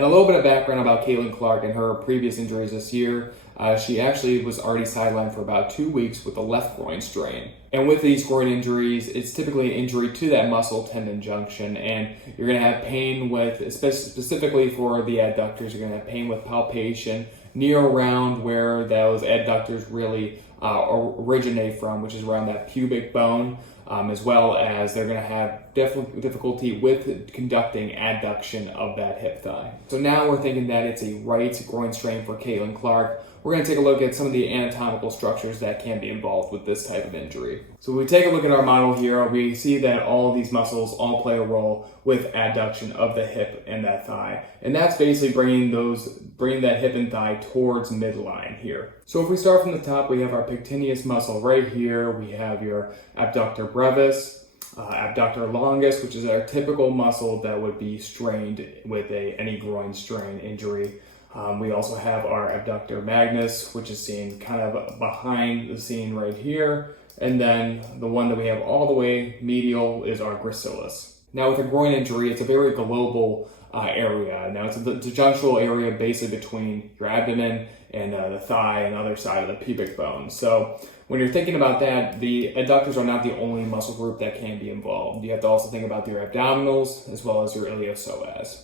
And a little bit of background about Caitlin Clark and her previous injuries this year. She actually was already sidelined for about 2 weeks with a left groin strain. And with these groin injuries, it's typically an injury to that muscle tendon junction, and you're going to have pain with, specifically for the adductors, you're going to have pain with palpation near around where those adductors really originate from, which is around that pubic bone, as well as they're going to have difficulty with conducting adduction of that hip thigh. So now we're thinking that it's a right groin strain for Caitlin Clark. We're going to take a look at some of the anatomical structures that can be involved with this type of injury. So when we take a look at our model here, we see that all of these muscles all play a role with adduction of the hip and that thigh. And that's basically bringing that hip and thigh towards midline here. So if we start from the top, we have our pectineus muscle right here. We have your abductor brevis, abductor longus, which is our typical muscle that would be strained with any groin strain injury. We also have our abductor magnus, which is seen kind of behind the scene right here. And then the one that we have all the way medial is our gracilis. Now with a groin injury, it's a very global area. Now it's the junctional area basically between your abdomen and the thigh and the other side of the pubic bone. So when you're thinking about that, the adductors are not the only muscle group that can be involved. You have to also think about your abdominals as well as your iliopsoas.